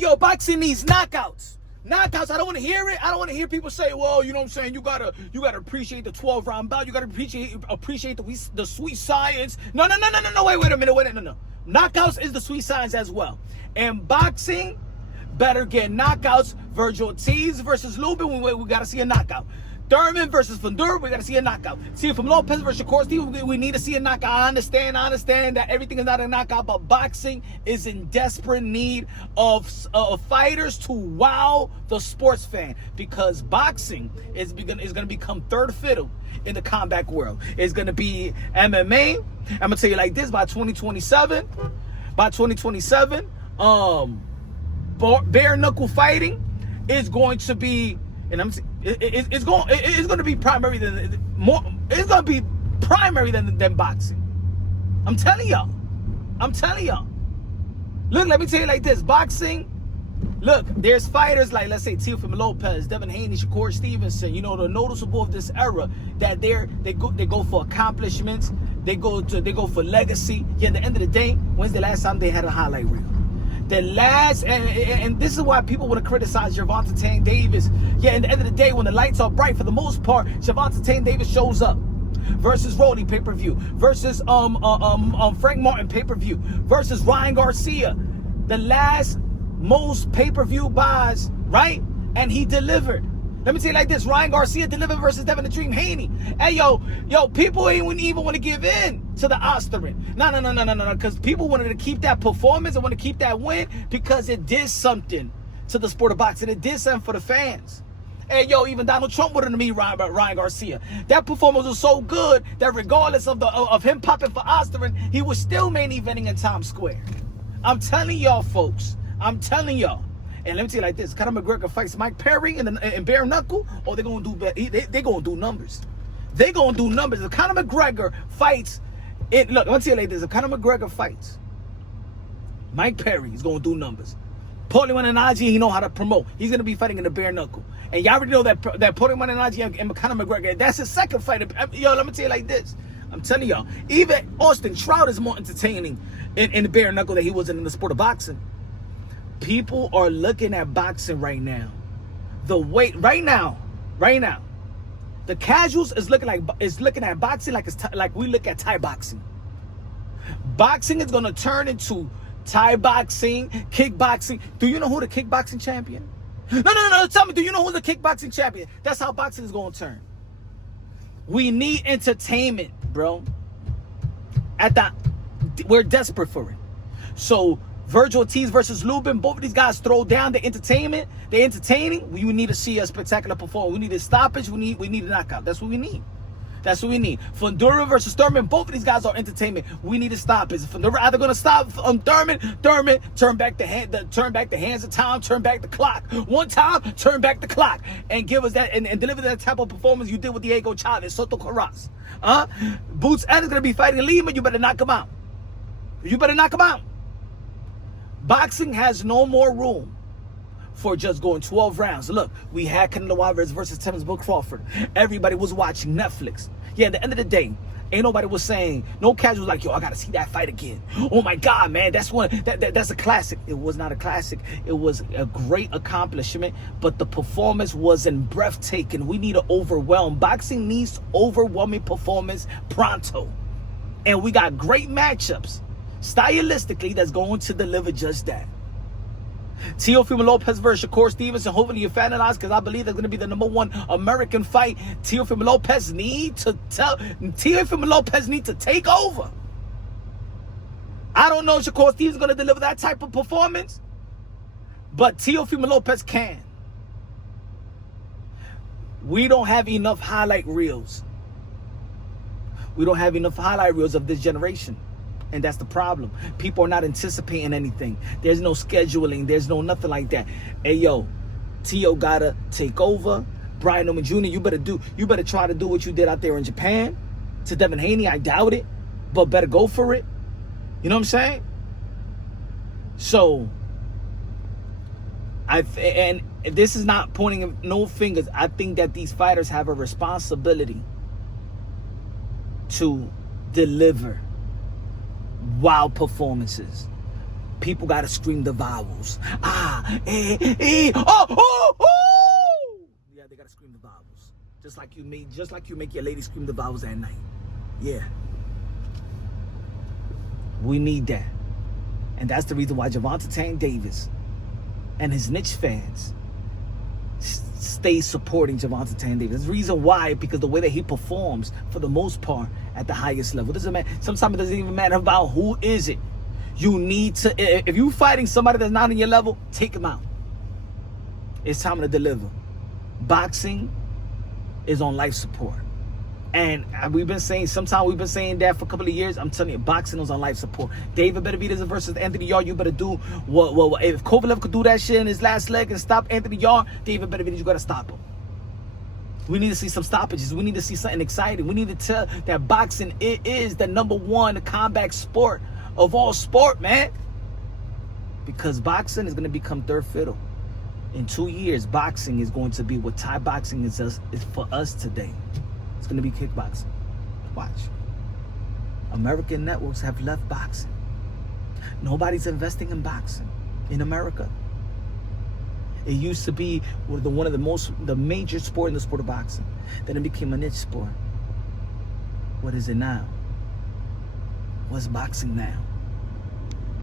Yo, boxing needs knockouts. Knockouts. I don't want to hear it. I don't want to hear people say, well, you know what I'm saying, you gotta appreciate the 12-round bout. You gotta appreciate the sweet science. No, wait a minute. No. Knockouts is the sweet science as well. And boxing better get knockouts. Vergil Ortiz versus Lubin, we gotta see a knockout. Thurman versus Fundura, we gotta see a knockout. Teofimo Lopez versus Shakur, we need to see a knockout. I understand that everything is not a knockout, but boxing is in desperate need of fighters to wow the sports fan, because boxing is gonna become third fiddle in the combat world. It's gonna be MMA. I'm gonna tell you like this: by 2027, bare knuckle fighting is going to be. And it's going to be primary than boxing. I'm telling y'all. Look, let me tell you like this. Boxing, look, there's fighters like, let's say, Teofimo Lopez, Devin Haney, Shakur Stevenson, you know, the noticeable of this era, that they go for accomplishments, they go for legacy. Yeah, at the end of the day, when's the last time they had a highlight reel? The last, and this is why people want to criticize Gervonta Davis. Yeah, at the end of the day, when the lights are bright, for the most part, Gervonta Davis shows up. Versus Rolly pay-per-view. Versus Frank Martin pay-per-view. Versus Ryan Garcia. The last most pay-per-view buys, right? And he delivered. Let me tell you like this: Ryan Garcia delivered versus Devin the Dream Haney. Hey, yo, people ain't even want to give in to the Osterman. No, because people wanted to keep that performance and want to keep that win because it did something to the sport of boxing. It did something for the fans. Hey, yo, even Donald Trump wanted to meet Ryan Garcia. That performance was so good that regardless of him popping for Osterman, he was still main eventing in Times Square. I'm telling y'all, folks. I'm telling y'all. And let me tell you like this: Conor McGregor fights Mike Perry in bare knuckle, or they're gonna do they're gonna do numbers. They're gonna do numbers. If Conor McGregor fights it, look, let me tell you like this: if Conor McGregor fights Mike Perry, he's gonna do numbers. Paulie Malignaggi, he know how to promote. He's gonna be fighting in the bare knuckle, and y'all already know that Paulie Malignaggi and Conor McGregor, that's his second fight. Yo, let me tell you like this: I'm telling y'all, even Austin Trout is more entertaining in the bare knuckle than he was in the sport of boxing. People are looking at boxing right now. Right now, the casuals is looking at boxing like we look at Thai boxing. Boxing is gonna turn into Thai boxing, kickboxing. Do you know who the kickboxing champion? No. Tell me, do you know who's the kickboxing champion? That's how boxing is gonna turn. We need entertainment, bro. We're desperate for it. So Vergil Ortiz versus Lubin, both of these guys throw down the entertainment. They're entertaining. We need to see a spectacular performance. We need a stoppage. We need a knockout. That's what we need. Fundura versus Thurman, both of these guys are entertainment. We need a stoppage. Fundura either going to stop Thurman, turn back the hands of time, turn back the clock. One time, turn back the clock and give us that and deliver that type of performance you did with Diego Chavez, Soto Carras. Boots Ennis is going to be fighting Lima. You better knock him out. Boxing has no more room for just going 12 rounds. Look, we had Canelo Alvarez versus Terence Crawford. Everybody was watching Netflix. Yeah, at the end of the day, ain't nobody was saying, no casual was like, yo, I gotta see that fight again. Oh my God, man, that's a classic. It was not a classic. It was a great accomplishment, but the performance wasn't breathtaking. We need to overwhelm. Boxing needs overwhelming performance pronto. And we got great matchups stylistically that's going to deliver just that. Teofimo Lopez versus Shakur Stevenson. Hopefully you finalize, because I believe that's going to be the #1 American fight. Teofimo Lopez need to take over. I don't know if Shakur Stevenson is going to deliver that type of performance, but Teofimo Lopez can. We don't have enough highlight reels. We don't have enough highlight reels of this generation. And that's the problem. People are not anticipating anything. There's no scheduling. There's no nothing like that. Hey, yo, Tio gotta take over. Brian Newman Jr., you better try to do what you did out there in Japan. To Devin Haney, I doubt it, but better go for it. You know what I'm saying? So, and this is not pointing no fingers. I think that these fighters have a responsibility to deliver wow performances. People gotta scream the vowels. Oh. Yeah, they gotta scream the vowels. Just like you make your lady scream the vowels at night. Yeah. We need that. And that's the reason why Gervonta Tank Davis and his niche fans stay supporting Gervonta Tank Davis. That's the reason why, because the way that he performs for the most part at the highest level. Doesn't matter. Sometimes it doesn't even matter about who is it. You need to, if you're fighting somebody that's not on your level, take him out. It's time to deliver. Boxing is on life support. And we've been saying that for a couple of years. I'm telling you, boxing was on life support. David Benavidez versus Anthony Yarde. You better do what if Kovalev could do that shit in his last leg and stop Anthony Yarde, David Benavidez, you gotta stop him. We need to see some stoppages. We need to see something exciting. We need to tell that boxing is the #1 combat sport of all sport, man. Because boxing is gonna become third fiddle. In 2 years, boxing is going to be what Thai boxing is for us today. It's going to be kickboxing. Watch. American networks have left boxing. Nobody's investing in boxing in America. It used to be one of the major sport in the sport of boxing. Then it became a niche sport. What is it now? What's boxing now?